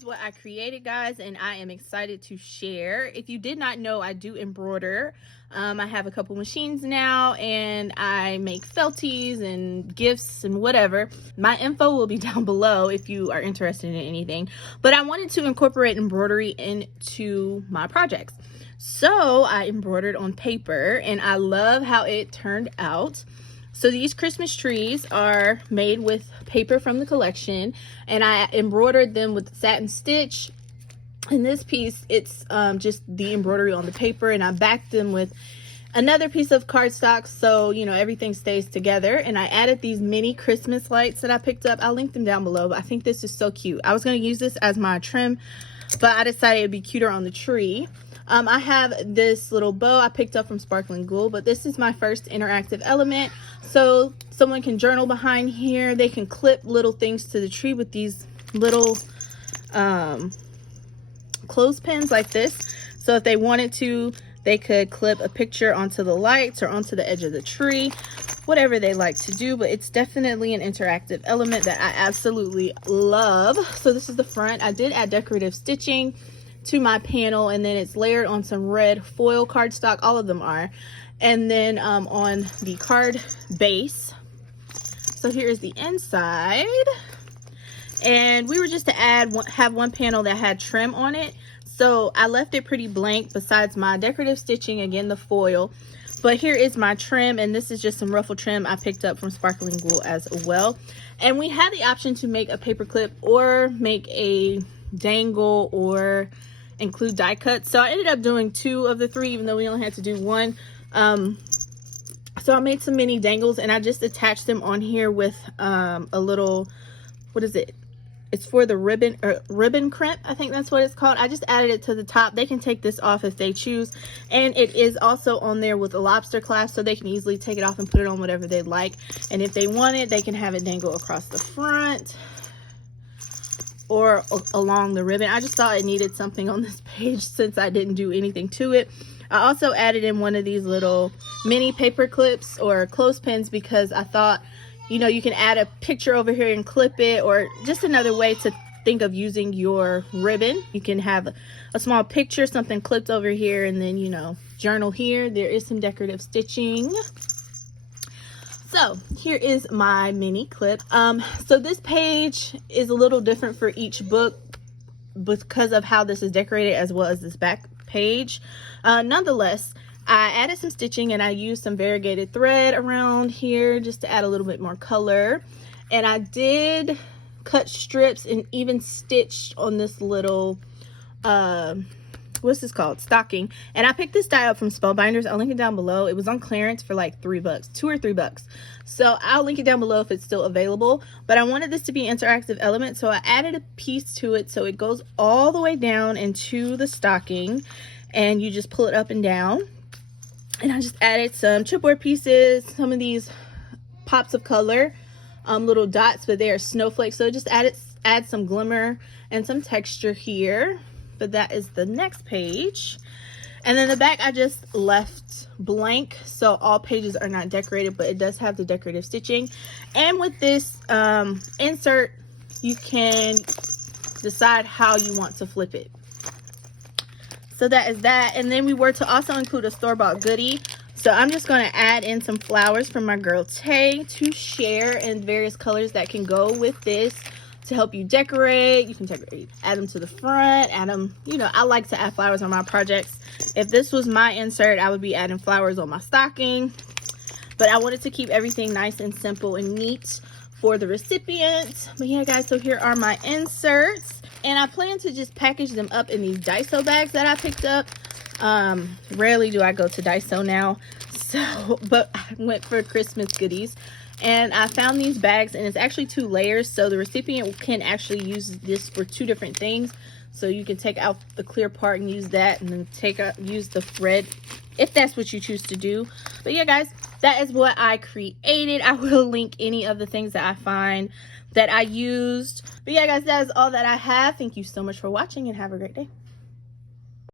is what I created, guys, and I am excited to share. If you did not know, I do embroider. I have a couple machines now, and I make felties and gifts and whatever. My info will be down below if you are interested in anything, but I wanted to incorporate embroidery into my projects. So I embroidered on paper, and I love how it turned out. So these Christmas trees are made with paper from the collection, and I embroidered them with satin stitch. In this piece, it's just the embroidery on the paper, and I backed them with another piece of cardstock so you know everything stays together. And I added these mini Christmas lights that I picked up. I'll link them down below, but I think this is so cute. I was going to use this as my trim, but I decided it'd be cuter on the tree. I have this little bow I picked up from Sparkling Ghoul, but this is my first interactive element. So someone can journal behind here. They can clip little things to the tree with these little clothespins like this. So if they wanted to, they could clip a picture onto the lights or onto the edge of the tree, whatever they like to do. But it's definitely an interactive element that I absolutely love. So this is the front. I did add decorative stitching to my panel, and then it's layered on some red foil cardstock. All of them are. And then on the card base. So here is the inside, and we were just to have one panel that had trim on it, so I left it pretty blank besides my decorative stitching, again the foil. But here is my trim, and this is just some ruffle trim I picked up from Sparkling Ghoul as well. And we had the option to make a paper clip or make a dangle or include die cuts, so I ended up doing 2 of the 3, even though we only had to do 1. So I made some mini dangles, and I just attached them on here with a little, what is it, it's for the ribbon crimp, I think that's what it's called. I just added it to the top. They can take this off if they choose, and it is also on there with a lobster clasp, so they can easily take it off and put it on whatever they like. And if they want it, they can have it dangle across the front or along the ribbon. I just thought it needed something on this page since I didn't do anything to it. I also added in one of these little mini paper clips or clothespins because I thought, you know, you can add a picture over here and clip it, or just another way to think of using your ribbon. You can have a small picture, something clipped over here, and then, you know, journal here. There is some decorative stitching. So here is my mini clip. So this page is a little different for each book because of how this is decorated, as well as this back page. Nonetheless, I added some stitching, and I used some variegated thread around here just to add a little bit more color. And I did cut strips and even stitched on this little what's this called, stocking. And I picked this die up from Spellbinders. I'll link it down below. It was on clearance for like $3, $2 or $3. So I'll link it down below if it's still available. But I wanted this to be an interactive element, so I added a piece to it so it goes all the way down into the stocking, and you just pull it up and down. And I just added some chipboard pieces, some of these pops of color, little dots, but they are snowflakes, so just add some glimmer and some texture here. But that is the next page. And then the back I just left blank, so all pages are not decorated, but it does have the decorative stitching. And with this insert, you can decide how you want to flip it. So that is that. And then we were to also include a store-bought goodie. So I'm just going to add in some flowers from my girl Tay to share in various colors that can go with this to help you decorate. You can add them to the front, add them, you know, I like to add flowers on my projects. If this was my insert, I would be adding flowers on my stocking, but I wanted to keep everything nice and simple and neat for the recipient. But yeah, guys, so here are my inserts, and I plan to just package them up in these Daiso bags that I picked up. Rarely do I go to Daiso now, so, but I went for Christmas goodies. And I found these bags, and it's actually 2 layers, so the recipient can actually use this for 2 different things. So you can take out the clear part and use that, and then use the thread if that's what you choose to do. But yeah, guys, that is what I created. I will link any of the things that I find that I used. But yeah, guys, that is all that I have. Thank you so much for watching, and have a great day.